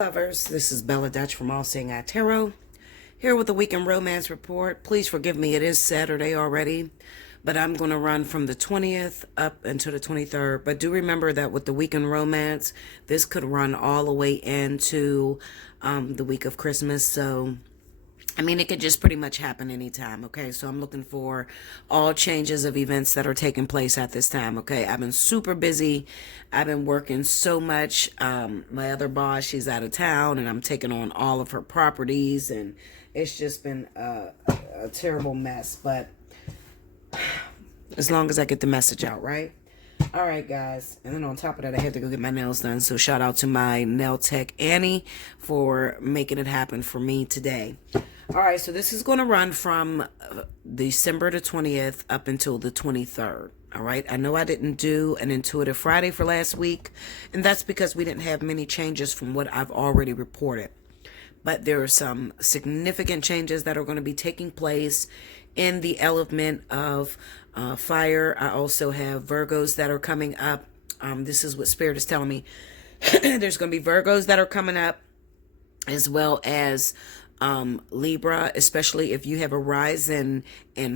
Lovers, this is Bella Dutch from Allseeingeyetarot, here with the weekend romance report. Please forgive me, it is Saturday already, but I'm going to run from the 20th up until the 23rd. But do remember that with the weekend romance, this could run all the way into the week of Christmas. So I mean, it could just pretty much happen anytime, okay? So I'm looking for all changes of events that are taking place at this time, okay? I've been super busy. I've been working so much. My other boss, she's out of town, and I'm taking on all of her properties, and it's just been a terrible mess. But as long as I get the message out, right? All right, guys. And then on top of that, I had to go get my nails done. So shout out to my nail tech, Annie, for making it happen for me today. All right, so this is going to run from December the 20th up until the 23rd. All right, I know I didn't do an Intuitive Friday for last week, and that's because we didn't have many changes from what I've already reported. But there are some significant changes that are going to be taking place in the element of fire. I also have Virgos that are coming up. This is what Spirit is telling me. There's going to be Virgos that are coming up, as well as Libra, especially if you have a rise in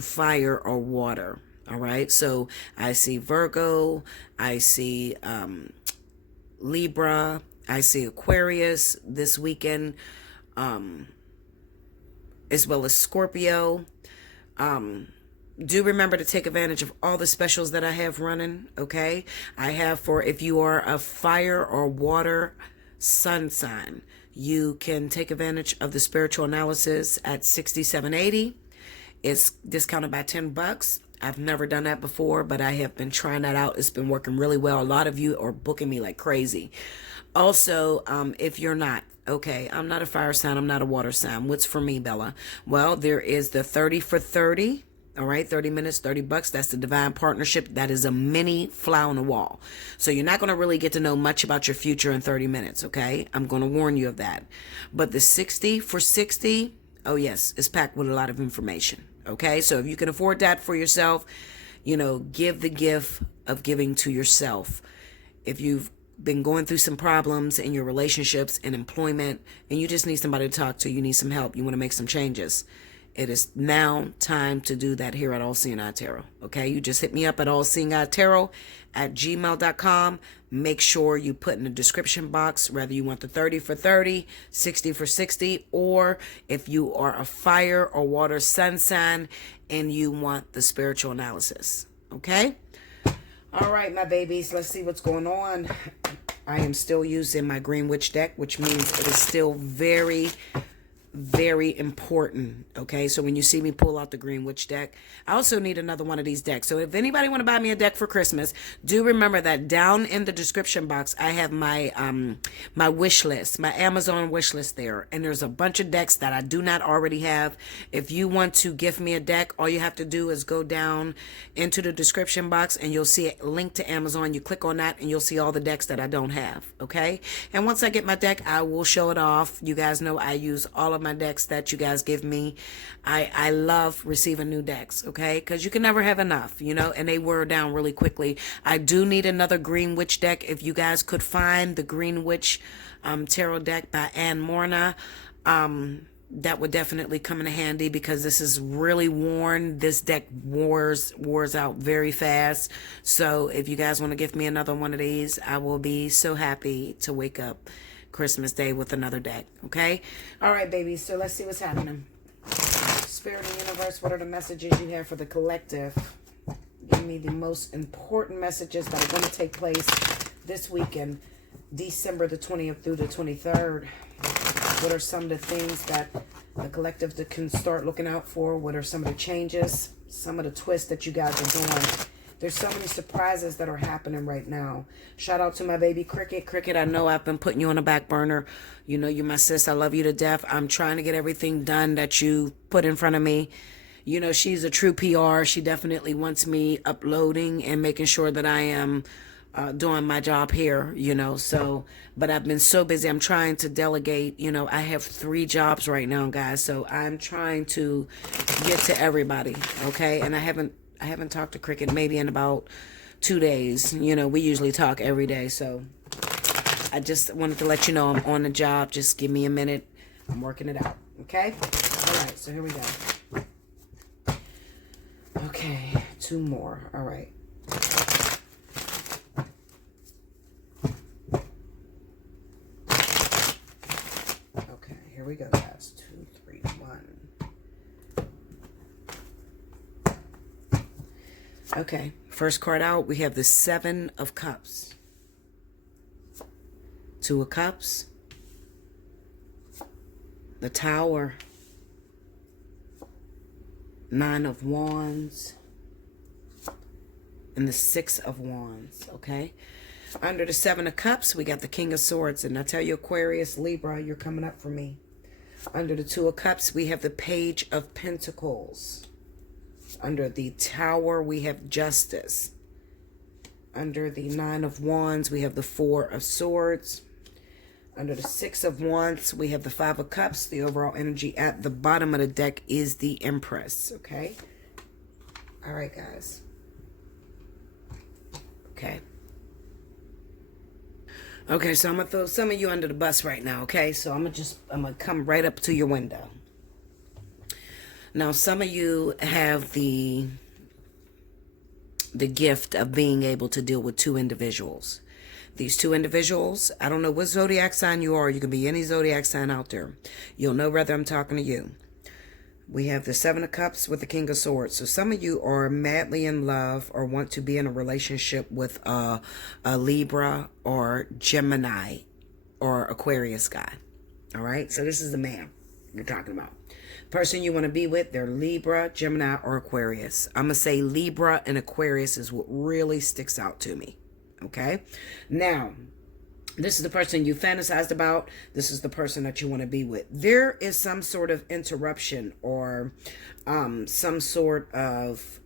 fire or water. All right, so I see Virgo, I see Libra, I see Aquarius this weekend, as well as Scorpio. Do remember to take advantage of all the specials that I have running, okay? I have for if you are a fire or water sun sign, you can take advantage of the spiritual analysis at $67.80. It's discounted by $10. I've never done that before, but I have been trying that out. It's been working really well. A lot of you are booking me like crazy. Also, if you're not, okay, I'm not a fire sign, I'm not a water sign. What's for me, Bella? Well, there is the 30 for 30. All right, 30 minutes, $30. That's the Divine Partnership. That is a mini fly on the wall. So you're not going to really get to know much about your future in 30 minutes, okay? I'm going to warn you of that. But the 60 for 60, oh yes, it's packed with a lot of information, okay? So if you can afford that for yourself, you know, give the gift of giving to yourself. If you've been going through some problems in your relationships and employment, and you just need somebody to talk to, you need some help, you want to make some changes, it is now time to do that here at Allseeingeyetarot. Okay, you just hit me up at allseeingeyetarot@gmail.com. Make sure you put in the description box whether you want the 30 for 30, 60 for 60, or if you are a fire or water sun sign and you want the spiritual analysis. Okay? All right, my babies, let's see what's going on. I am still using my Green Witch deck, which means it is still very important. Okay, so when you see me pull out the Green Witch deck, I also need another one of these decks. So if anybody want to buy me a deck for Christmas, do remember that down in the description box I have my my wish list, my Amazon wish list there, and there's a bunch of decks that I do not already have. If you want to gift me a deck, all you have to do is go down into the description box and you'll see a link to Amazon. You click on that and you'll see all the decks that I don't have. Okay, and once I get my deck, I will show it off. You guys know I use all of my decks that you guys give me. I love receiving new decks, okay, because you can never have enough, you know, and they wear down really quickly. I do need another Green Witch deck. If you guys could find the Green Witch tarot deck by Anne Morna, that would definitely come in handy because this is really worn. This deck wars out very fast. So if you guys want to give me another one of these, I will be so happy to wake up Christmas Day with another deck. Okay, all right, babies, so let's see what's happening. Spirit and universe, what are the messages you have for the collective? Give me the most important messages that are going to take place this weekend, December the 20th through the 23rd. What are some of the things that the collective can start looking out for? What are some of the changes, some of the twists that you guys are doing? There's so many surprises that are happening right now. Shout out to my baby Cricket. Cricket, I know I've been putting you on the back burner. You know, you're my sis. I love you to death. I'm trying to get everything done that you put in front of me. You know, she's a true PR. She definitely wants me uploading and making sure that I am doing my job here, you know. So, but I've been so busy. I'm trying to delegate. You know, I have 3 jobs right now, guys. So I'm trying to get to everybody, okay? And I haven't talked to Cricket maybe in about 2 days. You know, we usually talk every day. So I just wanted to let you know I'm on the job. Just give me a minute. I'm working it out. Okay? All right, so here we go. Okay, 2 more. All right. Okay, here we go, guys. 2, 3, 1. Okay, first card out, we have the 7 of Cups. 2 of Cups. The Tower. 9 of Wands. And the 6 of Wands, okay? Under the 7 of Cups, we got the King of Swords. And I tell you, Aquarius, Libra, you're coming up for me. Under the 2 of Cups, we have the Page of Pentacles. Under the Tower, we have Justice. Under the 9 of Wands, we have the 4 of Swords. Under the 6 of Wands, we have the 5 of Cups. The overall energy at the bottom of the deck is the Empress, okay? All right, guys. Okay. Okay, so I'm going to throw some of you under the bus right now, okay? So I'm going to come right up to your window. Now, some of you have the gift of being able to deal with 2 individuals. These 2 individuals, I don't know what zodiac sign you are. You can be any zodiac sign out there. You'll know whether I'm talking to you. We have the 7 of Cups with the King of Swords. So some of you are madly in love or want to be in a relationship with a Libra or Gemini or Aquarius guy. All right? So this is the man you're talking about. Person you want to be with, they're Libra, Gemini, or Aquarius. I'm going to say Libra and Aquarius is what really sticks out to me. Okay? Now, this is the person you fantasized about. This is the person that you want to be with. There is some sort of interruption or some sort of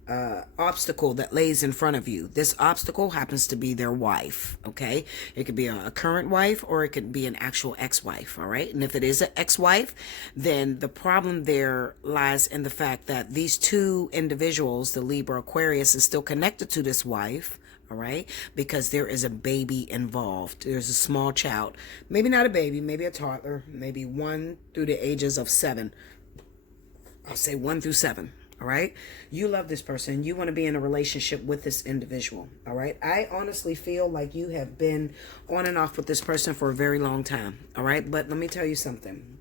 obstacle that lays in front of you. This obstacle happens to be their wife, okay? It could be a current wife or it could be an actual ex-wife, all right? And if it is an ex-wife, then the problem there lies in the fact that these 2 individuals, the Libra Aquarius, is still connected to this wife, all right? Because there is a baby involved. There's a small child. Maybe not a baby, maybe a toddler, maybe 1 through the ages of 7. I'll say 1 through 7, all right? You love this person. You want to be in a relationship with this individual, all right? I honestly feel like you have been on and off with this person for a very long time, all right? But let me tell you something.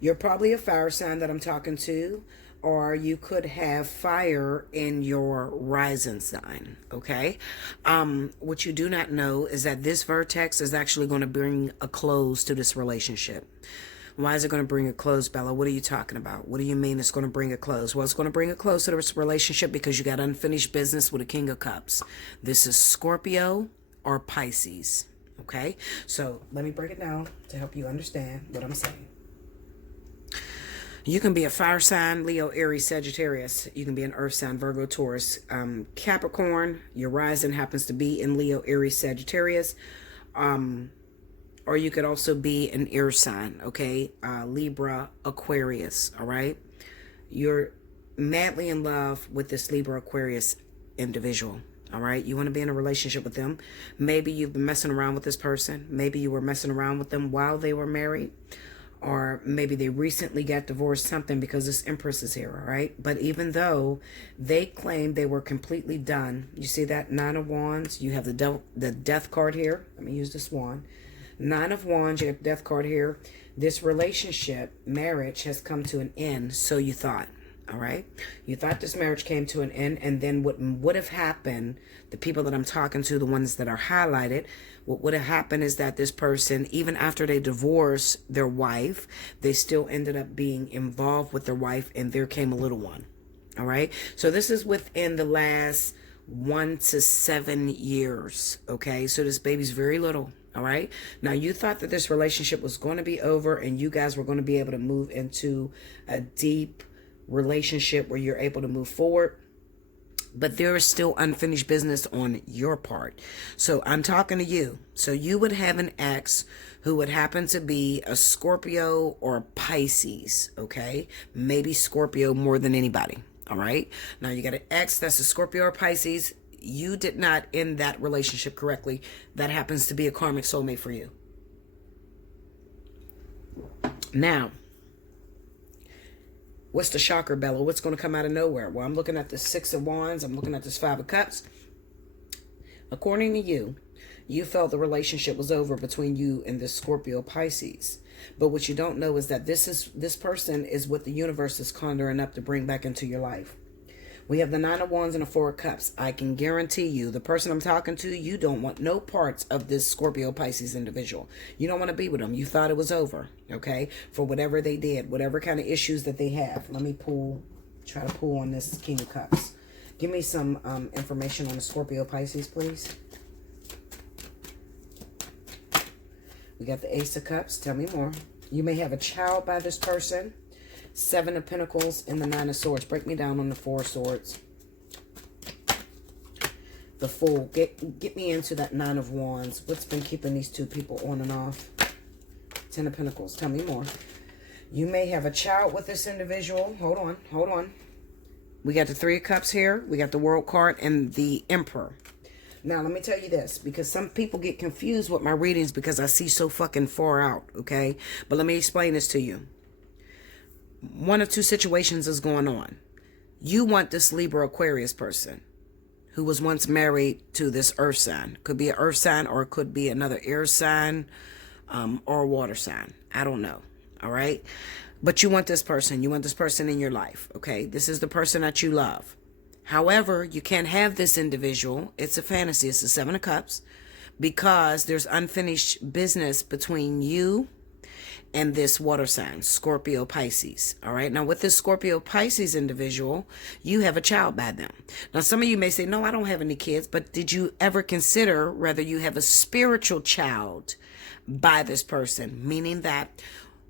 You're probably a fire sign that I'm talking to, or you could have fire in your rising sign, okay? What you do not know is that this vertex is actually going to bring a close to this relationship. Why is it going to bring a close, Bella? What are you talking about? What do you mean it's going to bring a close? Well, it's going to bring a close to this relationship because you got unfinished business with a King of Cups. This is Scorpio or Pisces, okay? So let me break it down to help you understand what I'm saying. You can be a fire sign, Leo, Aries, Sagittarius. You can be an earth sign, Virgo, Taurus, Capricorn. Your rising happens to be in Leo, Aries, Sagittarius. Or you could also be an air sign, okay? Libra, Aquarius, all right? You're madly in love with this Libra, Aquarius individual, all right? You want to be in a relationship with them. Maybe you've been messing around with this person. Maybe you were messing around with them while they were married. Or maybe they recently got divorced, something, because this Empress is here, all right? But even though they claim they were completely done, you see that 9 of Wands, you have the Death card here. Let me use this wand. 9 of Wands, you have the Death card here. This relationship, marriage, has come to an end, so you thought, all right? You thought this marriage came to an end, and then what would have happened, the people that I'm talking to, the ones that are highlighted, what would have happened is that this person, even after they divorced their wife, they still ended up being involved with their wife, and there came a little one, all right? So this is within the last 1 to 7 years, okay? So this baby's very little, all right? Now, you thought that this relationship was going to be over and you guys were going to be able to move into a deep relationship where you're able to move forward. But there is still unfinished business on your part. So I'm talking to you. So you would have an ex who would happen to be a Scorpio or a Pisces, okay? Maybe Scorpio more than anybody, all right? Now you got an ex that's a Scorpio or Pisces. you did not end that relationship correctly. That happens to be a karmic soulmate for you. Now, what's the shocker, Bella? What's going to come out of nowhere? Well, I'm looking at the Six of Wands. I'm looking at this Five of Cups. According to you, you felt the relationship was over between you and this Scorpio Pisces. But what you don't know is that this person is what the universe is conjuring up to bring back into your life. We have the Nine of Wands and the Four of Cups. I can guarantee you, the person I'm talking to, you don't want no parts of this Scorpio Pisces individual. You don't want to be with them. You thought it was over, okay? For whatever they did, whatever kind of issues that they have. Let me try to pull on this King of Cups. Give me some information on the Scorpio Pisces, please. We got the Ace of Cups. Tell me more. You may have a child by this person. Seven of Pentacles and the Nine of Swords. Break me down on the Four of Swords. The Fool. Get me into that Nine of Wands. What's been keeping these two people on and off? Ten of Pentacles. Tell me more. You may have a child with this individual. Hold on. Hold on. We got the Three of Cups here. We got the World card and the Emperor. Now, let me tell you this, because some people get confused with my readings because I see so fucking far out, okay? But let me explain this to you. One of two situations is going on. You want this Libra Aquarius person who was once married to this earth sign. Could be an earth sign or it could be another air sign or a water sign. I don't know. All right. But you want this person. You want this person in your life. Okay. This is the person that you love. However, you can't have this individual. It's a fantasy. It's the Seven of Cups because there's unfinished business between you and this water sign, Scorpio Pisces. All right. Now, with this Scorpio Pisces individual, you have a child by them. Now, some of you may say, no, I don't have any kids. But did you ever consider whether you have a spiritual child by this person? Meaning that,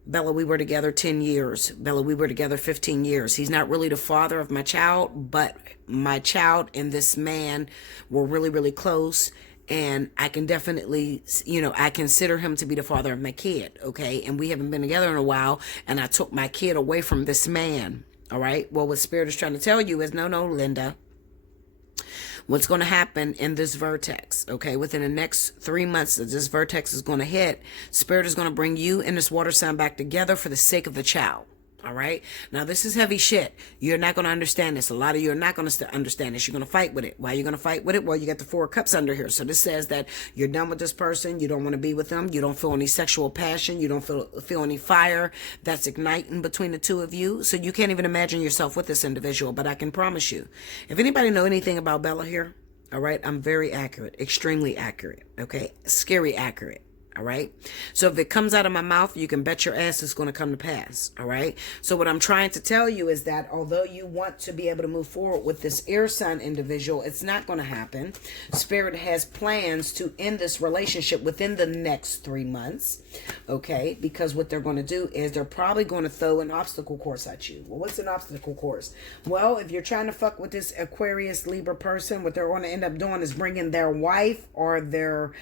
Bella, we were together 10 years. Bella, we were together 15 years. He's not really the father of my child, but my child and this man were really, really close. And I can definitely, I consider him to be the father of my kid, okay? And we haven't been together in a while, and I took my kid away from this man, all right? Well, what Spirit is trying to tell you is, no, Linda. What's going to happen in this vertex, okay? Within the next 3 months that this vertex is going to hit, Spirit is going to bring you and this water sign back together for the sake of the child. All right. Now, this is heavy shit. You're not going to understand this. A lot of you are not going to understand this. You're going to fight with it. Why are you going to fight with it? Well, you got the Four of Cups under here. So this says that you're done with this person. You don't want to be with them. You don't feel any sexual passion. You don't feel any fire that's igniting between the two of you. So you can't even imagine yourself with this individual. But I can promise you, if anybody know anything about Bella here, all right, I'm very accurate, extremely accurate. Okay. Scary accurate. All right. So if it comes out of my mouth, you can bet your ass it's going to come to pass. All right. So what I'm trying to tell you is that although you want to be able to move forward with this air sign individual, it's not going to happen. Spirit has plans to end this relationship within the next 3 months. Okay. Because what they're going to do is they're probably going to throw an obstacle course at you. Well, what's an obstacle course? Well, if you're trying to fuck with this Aquarius Libra person, what they're going to end up doing is bringing their wife or their,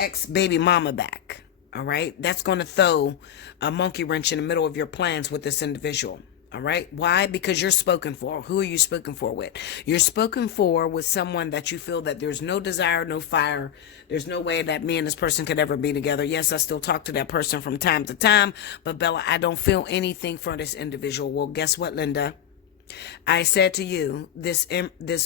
ex-baby mama back. All right. That's going to throw a monkey wrench in the middle of your plans with this individual. All right. Why? Because you're spoken for. Who are you spoken for with? You're spoken for with someone that you feel that there's no desire, no fire. There's no way that me and this person could ever be together. Yes, I still talk to that person from time to time, but Bella, I don't feel anything for this individual. Well, guess what, Linda? I said to you, this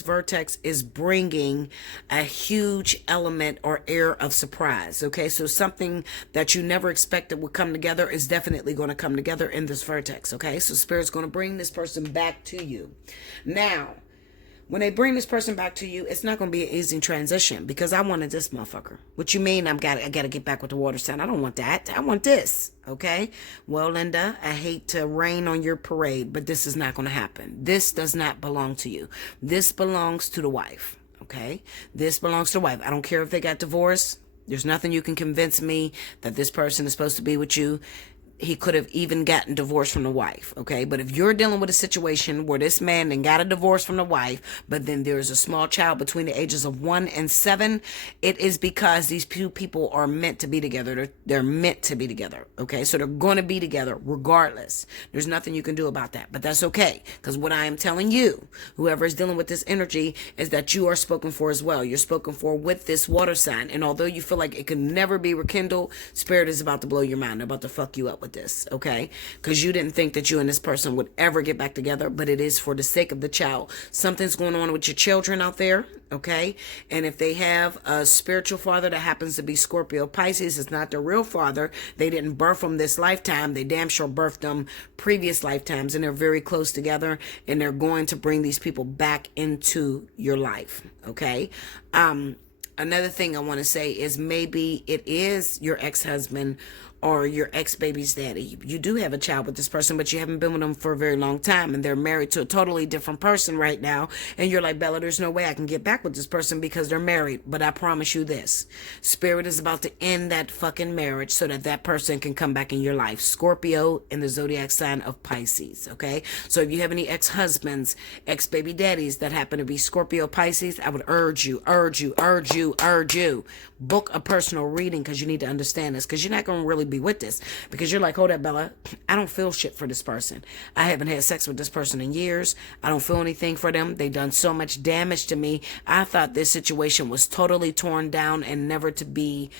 vertex is bringing a huge element or air of surprise. Okay, so something that you never expected would come together is definitely going to come together in this vertex. Okay, so Spirit's going to bring this person back to you. Now, when they bring this person back to you, it's not going to be an easy transition because I wanted this motherfucker. What you mean I got to get back with the water sign? I don't want that. I want this. Okay? Well, Linda, I hate to rain on your parade, but this is not going to happen. This does not belong to you. This belongs to the wife. Okay? This belongs to the wife. I don't care if they got divorced. There's nothing you can convince me that this person is supposed to be with you. he could have even gotten divorced from the wife, okay? But if you're dealing with a situation where this man then got a divorce from the wife, but then there's a small child between the ages of 1 and 7, it is because these two people are meant to be together. They're meant to be together, okay? So they're going to be together regardless. There's nothing you can do about that, but that's okay, because what I am telling you, whoever is dealing with this energy, is that you are spoken for as well. You're spoken for with this water sign, and although you feel like it can never be rekindled, Spirit is about to blow your mind. They're about to fuck you up with this, okay? Because you didn't think that you and this person would ever get back together, but it is for the sake of the child. Something's going on with your children out there, okay? And if they have a spiritual father that happens to be Scorpio, Pisces, it's not their real father. They didn't birth them this lifetime. They damn sure birthed them previous lifetimes, and they're very close together, and they're going to bring these people back into your life, okay? Another thing I want to say is maybe it is your ex-husband or your ex-baby's daddy. You do have a child with this person, but you haven't been with them for a very long time, and they're married to a totally different person right now, and you're like, Bella, there's no way I can get back with this person because they're married. But I promise you this, Spirit is about to end that fucking marriage so that that person can come back in your life. Scorpio in the zodiac sign of Pisces, okay? So if you have any ex-husbands, ex-baby daddies that happen to be Scorpio, Pisces, I would urge you, book a personal reading, because you need to understand this, because you're not going to really be with this, because you're like, hold up, Bella, I don't feel shit for this person. I haven't had sex with this person in years. I don't feel anything for them. They've done so much damage to me. I thought this situation was totally torn down and never to be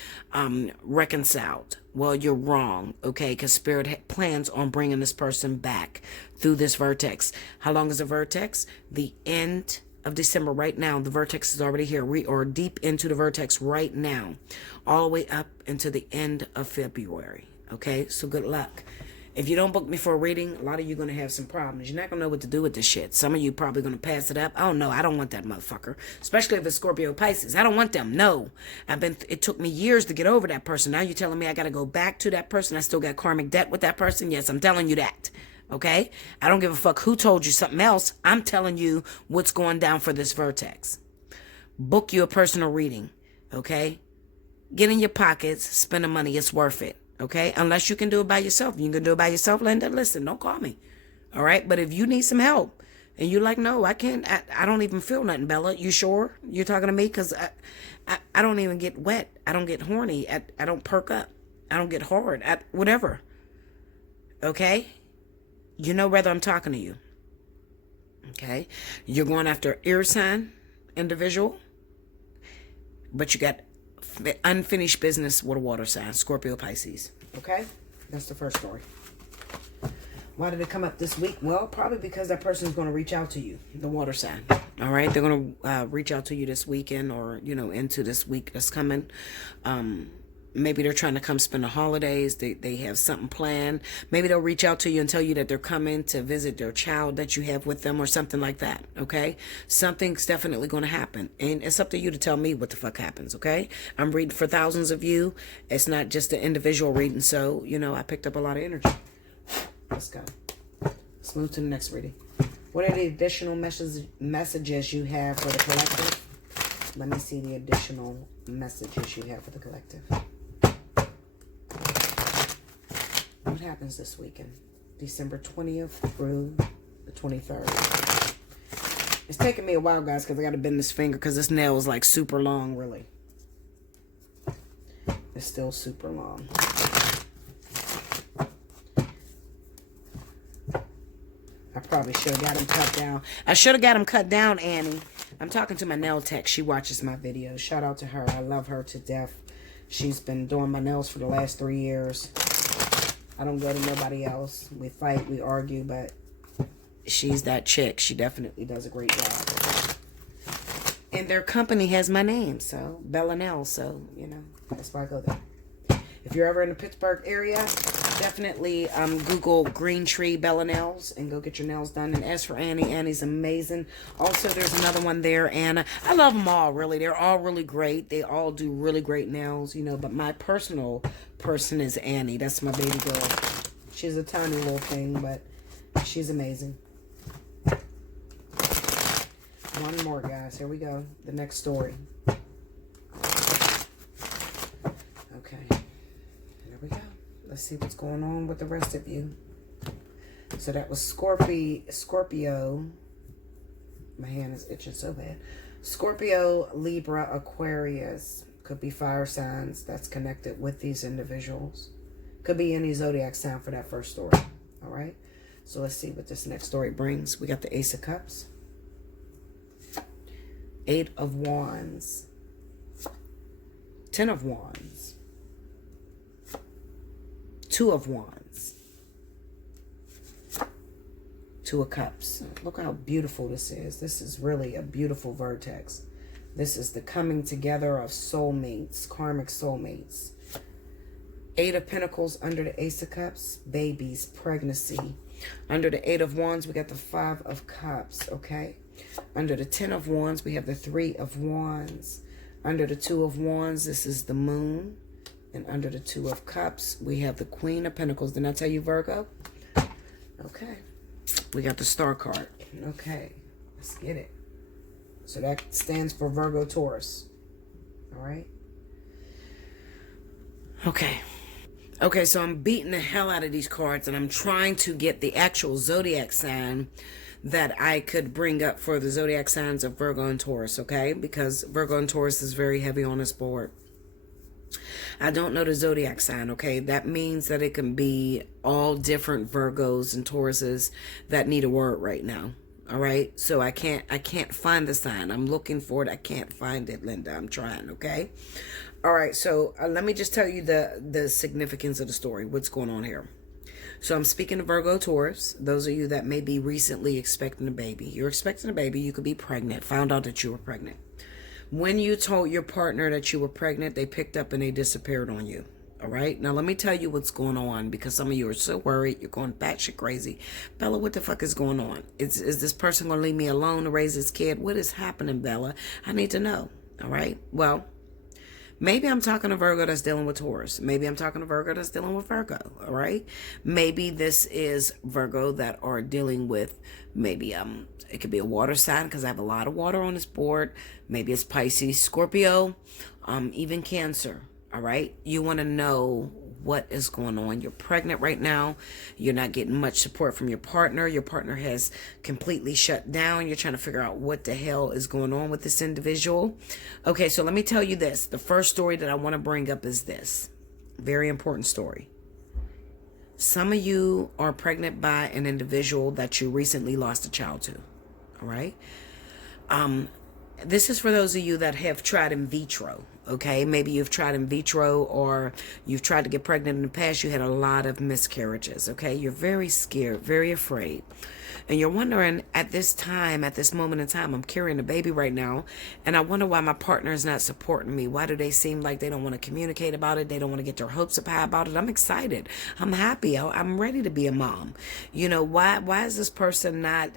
reconciled. Well, you're wrong, okay? Because Spirit plans on bringing this person back through this vertex. How long is the vertex? The end of December. Right now, the vertex is already here. We are deep into the vertex right now, all the way up into the end of February, okay? So good luck. If you don't book me for a reading, a lot of you are going to have some problems. You're not going to know what to do with this shit. Some of you probably going to pass it up. Oh no, I don't want that motherfucker. Especially if it's Scorpio, Pisces. I don't want them. No. It took me years to get over that person. Now you're telling me I got to go back to that person. I still got karmic debt with that person. Yes, I'm telling you that. Okay? I don't give a fuck who told you something else. I'm telling you what's going down for this vertex. Book you a personal reading. Okay? Get in your pockets. Spend the money. It's worth it. Okay? Unless you can do it by yourself. You can do it by yourself, Linda. Listen, don't call me. All right? But if you need some help and you're like, no, I can't. I don't even feel nothing, Bella. You sure? You're talking to me? Because I don't even get wet. I don't get horny. I don't perk up. I don't get hard. Whatever. Okay? You know whether I'm talking to you. Okay? You're going after air sign individual, but you got unfinished business with a water sign, Scorpio, Pisces. Okay? That's the first story. Why did it come up this week? Well, probably because that person is going to reach out to you, the water sign. All right? They're going to reach out to you this weekend, or, into this week that's coming. Maybe they're trying to come spend the holidays. They have something planned. Maybe they'll reach out to you and tell you that they're coming to visit their child that you have with them, or something like that, okay? Something's definitely going to happen. And it's up to you to tell me what the fuck happens, okay? I'm reading for thousands of you. It's not just an individual reading, so, I picked up a lot of energy. Let's go. Let's move to the next reading. What are the additional messages you have for the collective? Let me see the additional messages you have for the collective. What happens this weekend? December 20th through the 23rd. It's taking me a while, guys, because I got to bend this finger because this nail is like super long, really. It's still super long. I probably should have got him cut down. I should have got him cut down, Annie. I'm talking to my nail tech. She watches my videos. Shout out to her. I love her to death. She's been doing my nails for the last 3 years. I don't go to nobody else. We fight, we argue, but she's that chick. She definitely does a great job. And their company has my name, so Bella Nails, so, that's why I go there. If you're ever in the Pittsburgh area, definitely Google Green Tree Bella Nails and go get your nails done. And as for Annie, Annie's amazing. Also, there's another one there, Anna. I love them all, really. They're all really great. They all do really great nails, but my personal person is Annie. That's my baby girl. She's a tiny little thing, but she's amazing. One more, guys. Here we go. The next story. Okay. There we go. Let's Let's see what's going on with the rest of you. So that was Scorpio. My hand is itching so bad. Scorpio, Libra, Aquarius. Could be fire signs that's connected with these individuals. Could be any zodiac sign for that first story. All right. So let's see what this next story brings. We got the Ace of Cups. 8 of Wands. 10 of Wands. 2 of Wands. 2 of Cups. Look how beautiful this is. This is really a beautiful vertex. This is the coming together of soulmates, karmic soulmates. 8 of Pentacles under the Ace of Cups. Babies, pregnancy. Under the 8 of Wands, we got the 5 of Cups, okay? Under the 10 of Wands, we have the 3 of Wands. Under the 2 of Wands, this is the Moon. And under the 2 of Cups, we have the Queen of Pentacles. Didn't I tell you Virgo? Okay. We got the Star card. Okay. Let's get it. So that stands for Virgo, Taurus. All right. Okay. Okay, so I'm beating the hell out of these cards, and I'm trying to get the actual zodiac sign that I could bring up for the zodiac signs of Virgo and Taurus, okay? Because Virgo and Taurus is very heavy on this board. I don't know the zodiac sign, okay? That means that it can be all different Virgos and Tauruses that need a word right now. All right? So I can't find the sign. I'm looking for it. I can't find it, Linda. I'm trying, okay? All right, so let me just tell you the significance of the story. What's going on here? So I'm speaking to Virgo, Taurus. Those of you that may be recently expecting a baby. You're expecting a baby. You could be pregnant. Found out that you were pregnant. When you told your partner that you were pregnant, they picked up and they disappeared on you. All right. Now, let me tell you what's going on, because some of you are so worried. You're going batshit crazy. Bella, what the fuck is going on? Is this person going to leave me alone to raise this kid? What is happening, Bella? I need to know. All right. Well, maybe I'm talking to Virgo that's dealing with Taurus. Maybe I'm talking to Virgo that's dealing with Virgo. All right. Maybe this is Virgo that are dealing with maybe it could be a water sign, because I have a lot of water on this board. Maybe it's Pisces, Scorpio, even Cancer. All right. You want to know what is going on. You're pregnant right now. You're not getting much support from your partner. Your partner has completely shut down. You're trying to figure out what the hell is going on with this individual. Okay, so let me tell you this. The first story that I want to bring up is this. Very important story. Some of you are pregnant by an individual that you recently lost a child to. All right? This is for those of you that have tried in vitro. Okay, maybe you've tried in vitro, or you've tried to get pregnant in the past. You had a lot of miscarriages. Okay, you're very scared, very afraid, and you're wondering at this time, at this moment in time, I'm carrying a baby right now, and I wonder why my partner is not supporting me. Why do they seem like they don't want to communicate about it? They don't want to get their hopes up high about it. I'm excited. I'm happy. I'm ready to be a mom. You know, why is this person not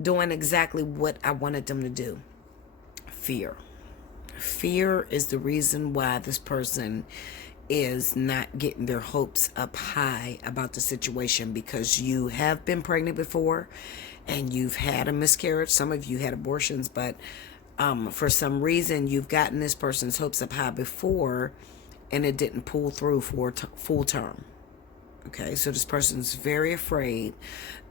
doing exactly what I wanted them to do? Fear. Fear is the reason why this person is not getting their hopes up high about the situation, because you have been pregnant before and you've had a miscarriage. Some of you had abortions, but for some reason you've gotten this person's hopes up high before and it didn't pull through for full term. Okay, so this person's very afraid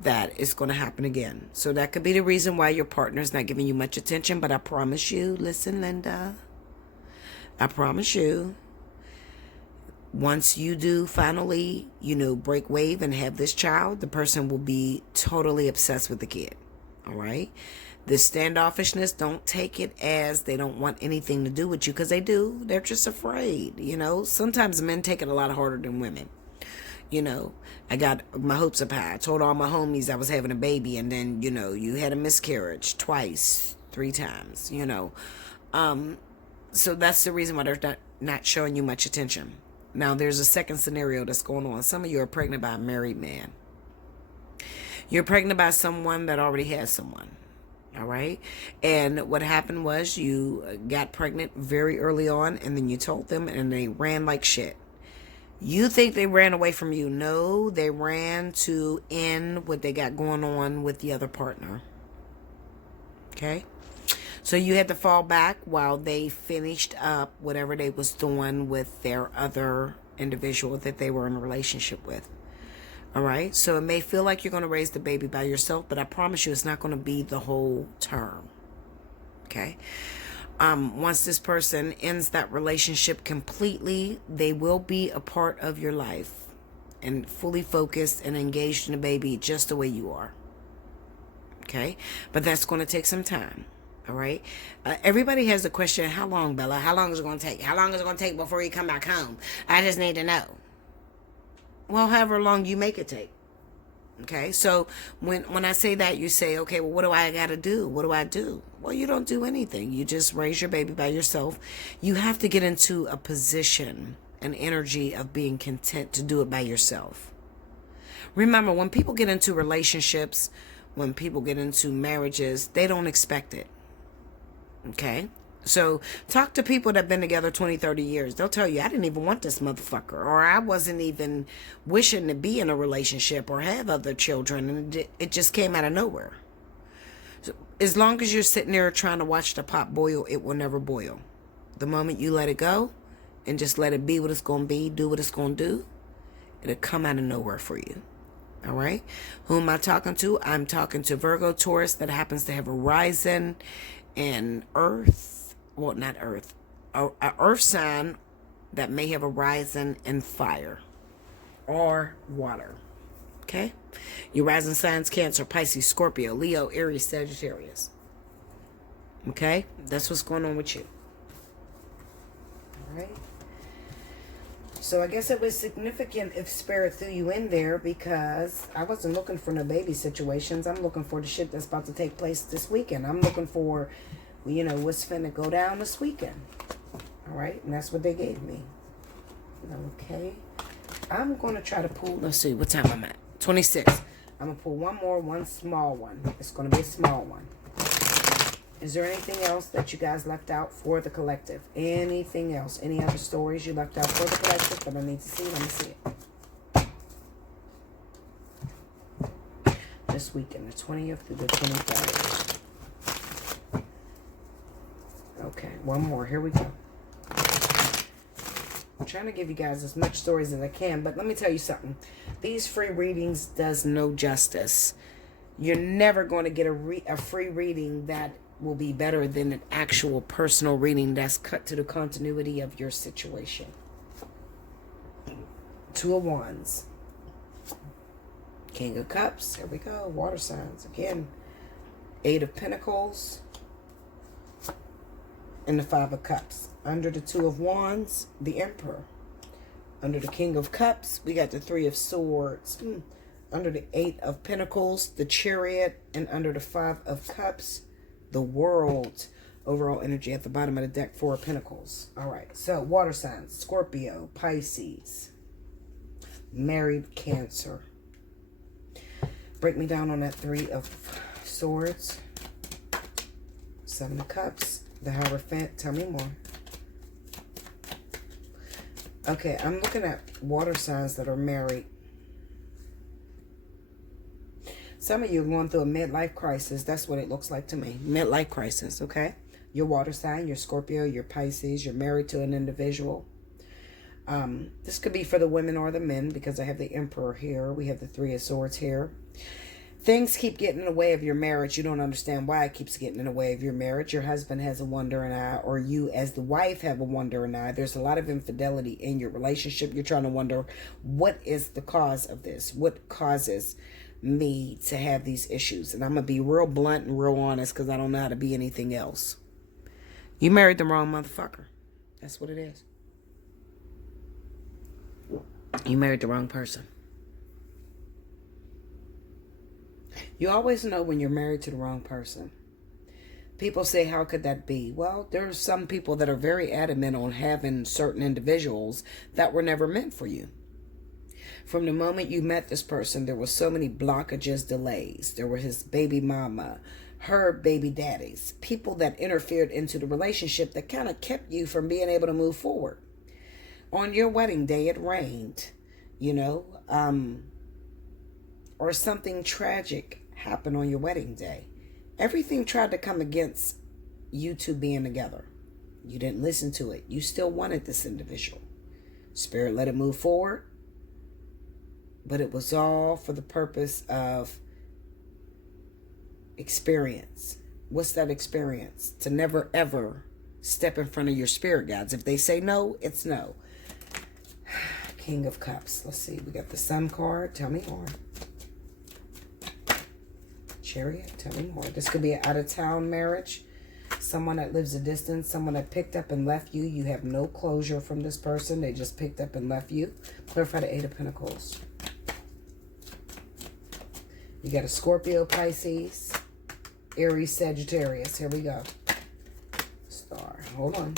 that it's going to happen again. So that could be the reason why your partner's not giving you much attention. But I promise you, listen, Linda, I promise you, once you do finally, break wave and have this child, the person will be totally obsessed with the kid. All right? This standoffishness, don't take it as they don't want anything to do with you, because they do. They're just afraid. Sometimes men take it a lot harder than women. I got my hopes up high. I told all my homies I was having a baby, and then, you had a miscarriage twice, 3 times, So that's the reason why they're not showing you much attention. Now, there's a second scenario that's going on. Some of you are pregnant by a married man. You're pregnant by someone that already has someone. All right. And what happened was you got pregnant very early on, and then you told them, and they ran like shit. You think they ran away from you. No, they ran to end what they got going on with the other partner. Okay? So you had to fall back while they finished up whatever they was doing with their other individual that they were in a relationship with. All right. So it may feel like you're going to raise the baby by yourself, but I promise you it's not going to be the whole term. Okay. Once this person ends that relationship completely, they will be a part of your life and fully focused and engaged in the baby just the way you are. Okay. But that's going to take some time. All right. Everybody has the question, how long, Bella? How long is it going to take? How long is it going to take before you come back home? I just need to know. Well, however long you make it take. Okay, so when I say that, you say, okay, well, what do I got to do? What do I do? Well, you don't do anything. You just raise your baby by yourself. You have to get into a position, an energy of being content to do it by yourself. Remember, when people get into relationships, when people get into marriages, they don't expect it. Okay? So talk to people that have been together 20, 30 years. They'll tell you, I didn't even want this motherfucker, or I wasn't even wishing to be in a relationship or have other children, and it just came out of nowhere. So as long as you're sitting there trying to watch the pot boil, it will never boil. The moment you let it go and just let it be what it's going to be, do what it's going to do, it'll come out of nowhere for you. All right? Who am I talking to? I'm talking to Virgo, Taurus, that happens to have a rising in Earth. Well, not Earth. A Earth sign that may have a rising in fire or water. Okay? Your rising signs: Cancer, Pisces, Scorpio, Leo, Aries, Sagittarius. Okay? That's what's going on with you. All right? So I guess it was significant if Spirit threw you in there, because I wasn't looking for no baby situations. I'm looking for the shit that's about to take place this weekend. I'm looking for, you know, what's finna go down this weekend. All right? And that's what they gave me. Okay. I'm going to try to pull, let's see what time I'm at. 26. I'm going to pull one small one. It's going to be a small one. Is there anything else that you guys left out for the collective? Anything else? Any other stories you left out for the collective that I need to see? Let me see it. This weekend, the 20th through the 23rd. Okay, one more. Here we go. I'm trying to give you guys as much stories as I can, but let me tell you something. These free readings does no justice. You're never going to get a free reading that will be better than an actual personal reading that's cut to the continuity of your situation. Two of Wands. King of Cups. Here we go. Water signs. Again, Eight of Pentacles. And the Five of Cups. Under the Two of Wands, the Emperor. Under the King of Cups, we got the Three of Swords. Under the Eight of Pentacles, the Chariot. And under the Five of Cups, the World. Overall energy at the bottom of the deck, Four of Pentacles. All right, so water signs: Scorpio, Pisces, married, Cancer. Break me down on that Three of Swords. Seven of Cups, the Hierophant. Tell me more. Okay, I'm looking at water signs that are married. Some of you are going through a midlife crisis. That's what it looks like to me. Midlife crisis, okay? Your water sign, your Scorpio, your Pisces, you're married to an individual. This could be for the women or the men, because I have the Emperor here. We have the Three of Swords here. Things keep getting in the way of your marriage. You don't understand why it keeps getting in the way of your marriage. Your husband has a wandering eye, or you as the wife have a wandering eye. There's a lot of infidelity in your relationship. You're trying to wonder, what is the cause of this? What causes me to have these issues? And I'm going to be real blunt and real honest, because I don't know how to be anything else. You married the wrong motherfucker. That's what it is. You married the wrong person. You always know when you're married to the wrong person. People say, how could that be? Well, there's some people that are very adamant on having certain individuals that were never meant for you. From the moment you met this person, there were so many blockages, delays. There were his baby mama, her baby daddies, people that interfered into the relationship that kind of kept you from being able to move forward. On your wedding day, it rained, you know, or something tragic happened on your wedding day. Everything tried to come against you two being together. You didn't listen to it. You still wanted this individual. Spirit let it move forward. But it was all for the purpose of experience. What's that experience? To never ever step in front of your spirit guides. If they say no, it's no. King of Cups. Let's see. We got the Sun card. Tell me more. Chariot. Tell me more. This could be an out-of-town marriage. Someone that lives a distance. Someone that picked up and left you. You have no closure from this person. They just picked up and left you. Clarify the Eight of Pentacles. You got a Scorpio, Pisces, Aries, Sagittarius. Here we go. Star. Hold on.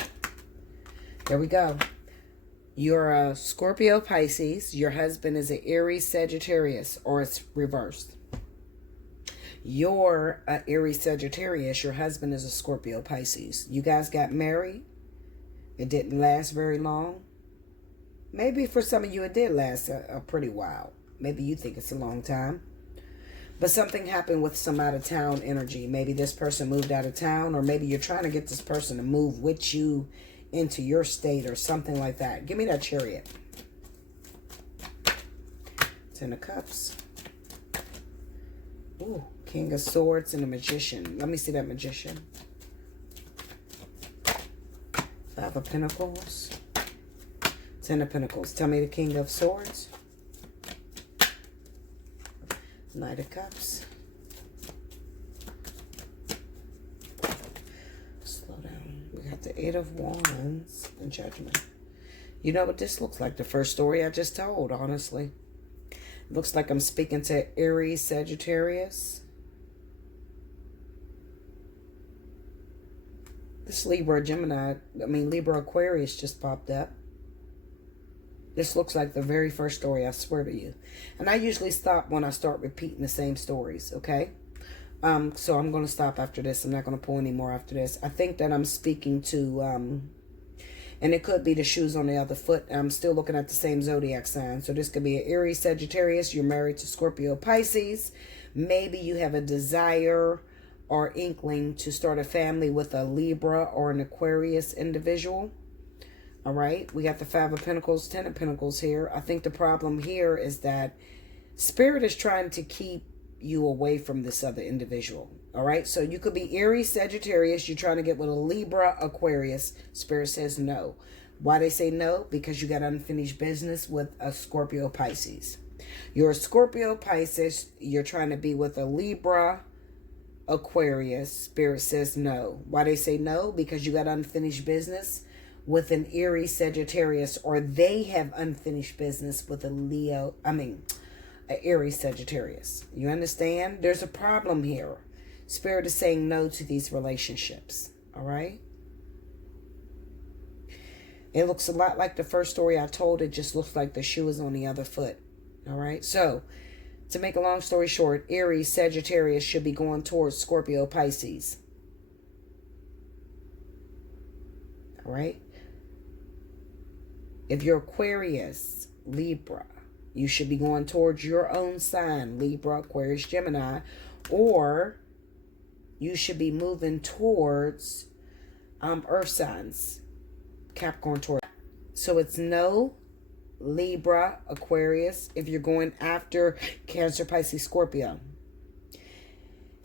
There we go. You're a Scorpio, Pisces. Your husband is an Aries, Sagittarius, or it's reversed. You're an Aries, Sagittarius. Your husband is a Scorpio, Pisces. You guys got married. It didn't last very long. Maybe for some of you it did last a pretty while. Maybe you think it's a long time. But something happened with some out-of-town energy. Maybe this person moved out of town, or maybe you're trying to get this person to move with you into your state or something like that. Give me that Chariot. Ten of Cups. Ooh, King of Swords and a Magician. Let me see that Magician. Five of Pentacles. Ten of Pentacles. Tell me the King of Swords. Knight of Cups. Slow down. We got the Eight of Wands and Judgment. You know what this looks like? The first story I just told, honestly. It looks like I'm speaking to Aries, Sagittarius. This Libra, Libra, Aquarius just popped up. This looks like the very first story, I swear to you. And I usually stop when I start repeating the same stories, okay? So I'm going to stop after this. I'm not going to pull any more after this. I think that I'm speaking to, and it could be the shoes on the other foot. I'm still looking at the same zodiac sign. So this could be an Aries, Sagittarius. You're married to Scorpio, Pisces. Maybe you have a desire or inkling to start a family with a Libra or an Aquarius individual. All right, we got the Five of Pentacles, Ten of Pentacles here. I think the problem here is that Spirit is trying to keep you away from this other individual. All right, so you could be Aries, Sagittarius. You're trying to get with a Libra, Aquarius. Spirit says no. Why they say no? Because you got unfinished business with a Scorpio, Pisces. You're a Scorpio, Pisces. You're trying to be with a Libra, Aquarius. Spirit says no. Why they say no? Because you got unfinished business with an Aries, Sagittarius, or they have unfinished business with a Aries, Sagittarius. You understand? There's a problem here. Spirit is saying no to these relationships. All right? It looks a lot like the first story I told. It just looks like the shoe is on the other foot. All right? So, to make a long story short, Aries, Sagittarius should be going towards Scorpio, Pisces. All right? If you're Aquarius, Libra, you should be going towards your own sign, Libra, Aquarius, Gemini, or you should be moving towards earth signs, Capricorn, Taurus. So it's no Libra, Aquarius if you're going after Cancer, Pisces, Scorpio.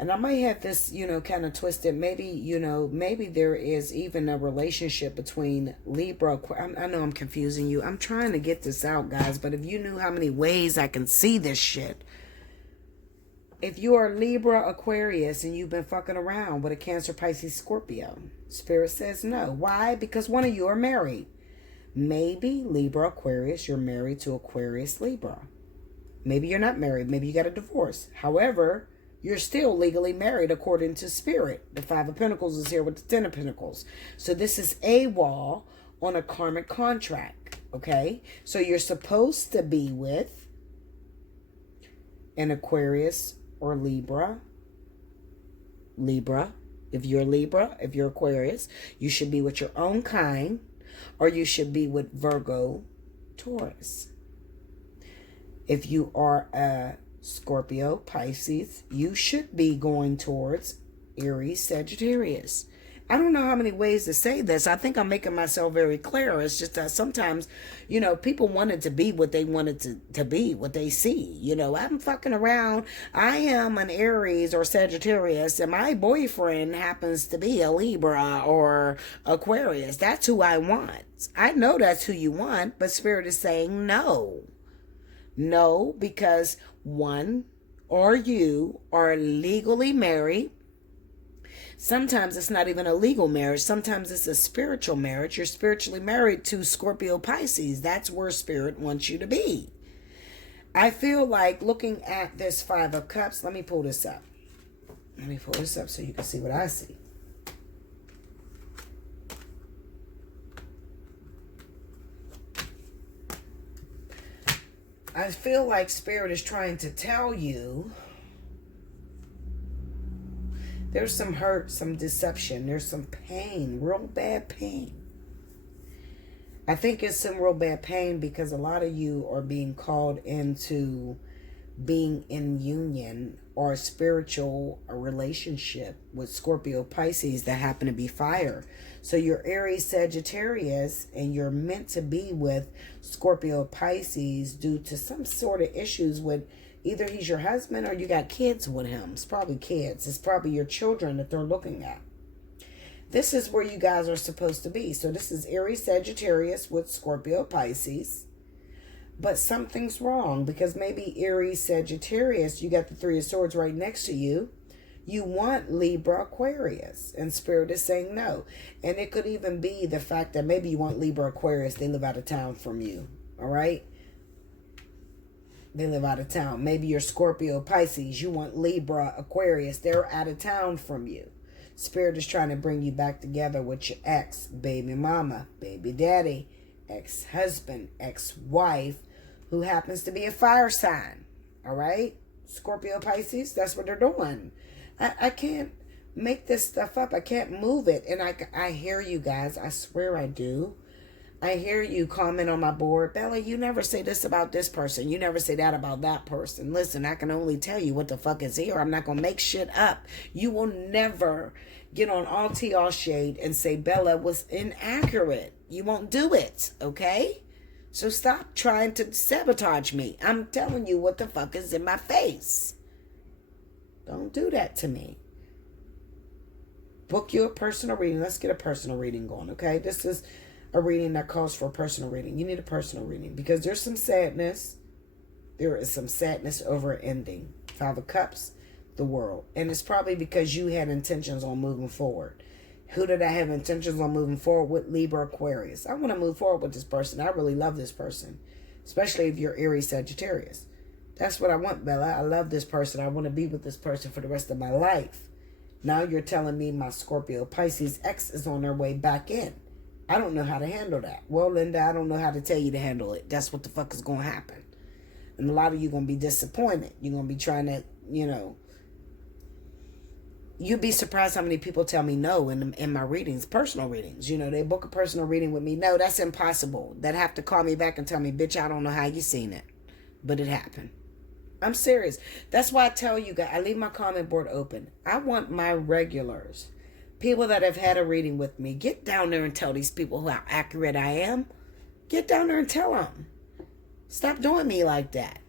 And I might have this, kind of twisted. Maybe there is even a relationship between Libra. I know I'm confusing you. I'm trying to get this out, guys. But if you knew how many ways I can see this shit. If you are Libra, Aquarius, and you've been fucking around with a Cancer, Pisces, Scorpio, Spirit says no. Why? Because one of you are married. Maybe Libra, Aquarius, you're married to Aquarius, Libra. Maybe you're not married. Maybe you got a divorce. However, you're still legally married according to Spirit. The Five of Pentacles is here with the Ten of Pentacles. So this is a wall on a karmic contract, okay? So you're supposed to be with an Aquarius or Libra. Libra. If you're Libra, if you're Aquarius, you should be with your own kind, or you should be with Virgo, Taurus. If you are a Scorpio, Pisces, you should be going towards Aries, Sagittarius. I don't know how many ways to say this. I think I'm making myself very clear. It's just that sometimes, people wanted to be what they wanted to be, what they see. I'm fucking around. I am an Aries or Sagittarius, and my boyfriend happens to be a Libra or Aquarius. That's who I want. I know that's who you want, but Spirit is saying no. No, because one, or you are legally married. Sometimes it's not even a legal marriage. Sometimes it's a spiritual marriage. You're spiritually married to Scorpio Pisces. That's where Spirit wants you to be. I feel like looking at this Five of Cups. Let me pull this up. Let me pull this up so you can see what I see. I feel like Spirit is trying to tell you there's some hurt, some deception, there's some pain, real bad pain. I think it's some real bad pain because a lot of you are being called into being in union or a spiritual relationship with Scorpio Pisces that happen to be fire. So you're Aries Sagittarius and you're meant to be with Scorpio Pisces due to some sort of issues with either he's your husband or you got kids with him. It's probably kids. It's probably your children that they're looking at. This is where you guys are supposed to be. So this is Aries Sagittarius with Scorpio Pisces. But something's wrong because maybe Aries Sagittarius, you got the Three of Swords right next to you. You want Libra Aquarius, and Spirit is saying no. And it could even be the fact that maybe you want Libra Aquarius. They live out of town from you. All right? They live out of town. Maybe you're Scorpio Pisces. You want Libra Aquarius. They're out of town from you. Spirit is trying to bring you back together with your ex, baby mama, baby daddy, ex-husband, ex-wife, who happens to be a fire sign. All right? Scorpio Pisces, that's what they're doing. I can't make this stuff up. I can't move it. And I hear you guys. I swear I do. I hear you comment on my board. Bella, you never say this about this person. You never say that about that person. Listen, I can only tell you what the fuck is here. I'm not going to make shit up. You will never get on all tea, all shade and say Bella was inaccurate. You won't do it, okay? So stop trying to sabotage me. I'm telling you what the fuck is in my face. Don't do that to me. Book you a personal reading. Let's get a personal reading going, okay? This is a reading that calls for a personal reading. You need a personal reading because there's some sadness. There is some sadness over ending. Five of Cups, the world. And it's probably because you had intentions on moving forward. Who did I have intentions on moving forward with? Libra Aquarius. I want to move forward with this person. I really love this person. Especially if you're Aries Sagittarius. That's what I want, Bella. I love this person. I want to be with this person for the rest of my life. Now you're telling me my Scorpio Pisces ex is on their way back in. I don't know how to handle that. Well, Linda, I don't know how to tell you to handle it. That's what the fuck is going to happen. And a lot of you going to be disappointed. You're going to be trying to, you'd be surprised how many people tell me no in my readings, personal readings. They book a personal reading with me. No, that's impossible. They'd have to call me back and tell me, bitch, I don't know how you seen it. But it happened. I'm serious. That's why I tell you guys, I leave my comment board open. I want my regulars, people that have had a reading with me, get down there and tell these people how accurate I am. Get down there and tell them. Stop doing me like that.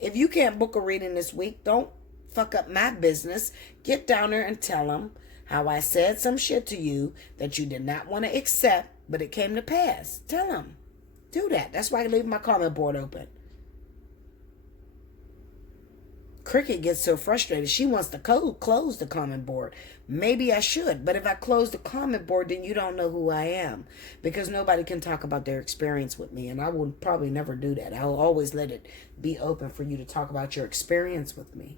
If you can't book a reading this week, don't fuck up my business. Get down there and tell them how I said some shit to you that you did not want to accept, but it came to pass. Tell them. Do that. That's why I leave my comment board open. Cricket gets so frustrated. She wants to close the comment board. Maybe I should. But if I close the comment board, then you don't know who I am. Because nobody can talk about their experience with me. And I will probably never do that. I will always let it be open for you to talk about your experience with me.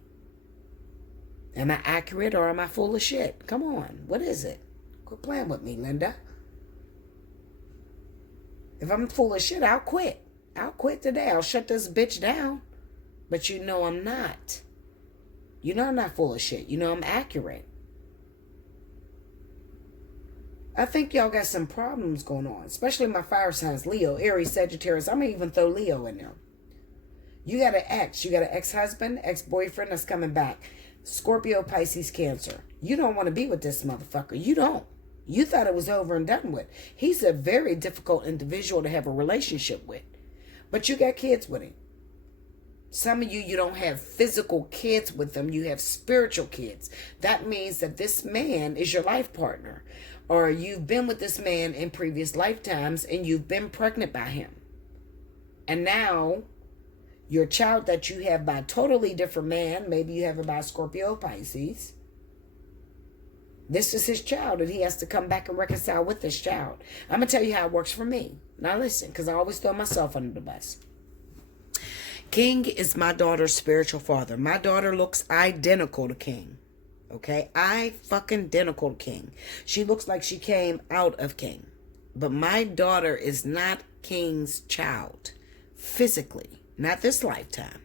Am I accurate or am I full of shit? Come on. What is it? Quit playing with me, Linda. If I'm full of shit, I'll quit. I'll quit today. I'll shut this bitch down. But you know I'm not. You know I'm not full of shit. You know I'm accurate. I think y'all got some problems going on. Especially my fire signs. Leo, Aries, Sagittarius. I'm going to even throw Leo in there. You got an ex. You got an ex-husband, ex-boyfriend that's coming back. Scorpio, Pisces, Cancer. You don't want to be with this motherfucker. You don't. You thought it was over and done with. He's a very difficult individual to have a relationship with. But you got kids with him. Some of you, you don't have physical kids with them. You have spiritual kids. That means that this man is your life partner. Or you've been with this man in previous lifetimes and you've been pregnant by him. And now, your child that you have by a totally different man, maybe you have it by Scorpio or Pisces. This is his child, and he has to come back and reconcile with this child. I'm going to tell you how it works for me. Now listen, because I always throw myself under the bus. King is my daughter's spiritual father. My daughter looks identical to King. Okay? Identical to King. She looks like she came out of King. But my daughter is not King's child. Physically. Not this lifetime.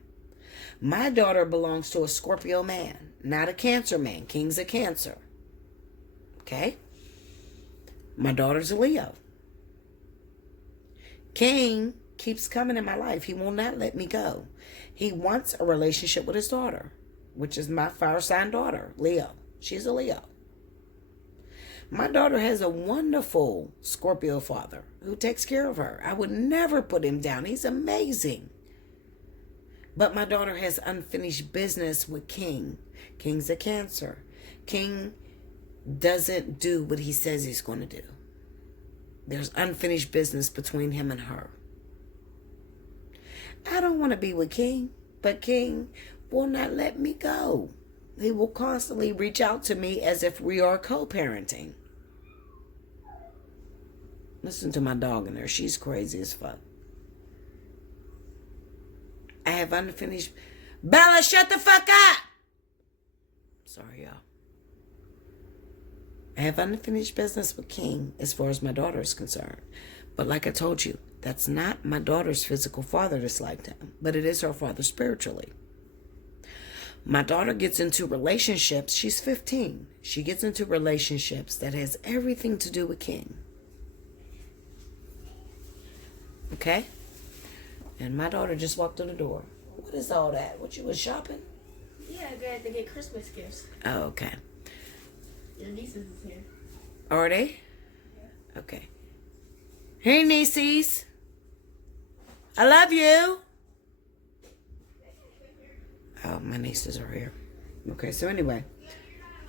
My daughter belongs to a Scorpio man. Not a Cancer man. King's a Cancer. Okay? My daughter's a Leo. King keeps coming in my life. He will not let me go. He wants a relationship with his daughter, which is my fire sign daughter, Leo. She's a Leo. My daughter has a wonderful Scorpio father who takes care of her. I would never put him down. He's amazing. But my daughter has unfinished business with King. King's a Cancer. King doesn't do what he says he's going to do. There's unfinished business between him and her. I don't want to be with King, but King will not let me go. He will constantly reach out to me as if we are co-parenting. Listen to my dog in there. She's crazy as fuck. I have unfinished... Bella, shut the fuck up! Sorry, y'all. I have unfinished business with King as far as my daughter is concerned. But like I told you, that's not my daughter's physical father this lifetime. But it is her father spiritually. My daughter gets into relationships. She's 15. She gets into relationships that has everything to do with King. Okay? And my daughter just walked through the door. What is all that? What, you was shopping? Yeah, I got to get Christmas gifts. Oh, okay. Your nieces is here. Are they? Yeah. Okay. Hey, nieces. I love you. Oh, my nieces are here. Okay, so anyway,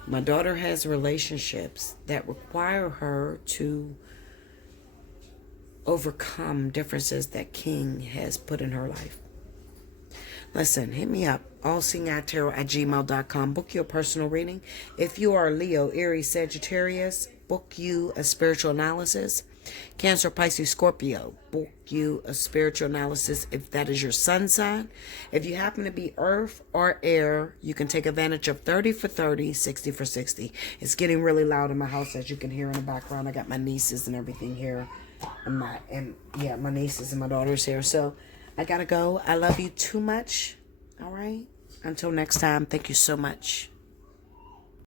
my daughter has relationships that require her to overcome differences that King has put in her life. Listen, hit me up, allseeingeyetarot@gmail.com. Book your personal reading. If you are Leo, Aries, Sagittarius, book you a spiritual analysis. Cancer, Pisces, Scorpio, book you a spiritual analysis if that is your sun sign. If you happen to be earth or air, you can take advantage of 30 for 30, 60 for 60. It's getting really loud in my house, as you can hear in the background. I got my nieces and everything here. My nieces and my daughters here. So I gotta go. I love you too much. All right. Until next time. Thank you so much.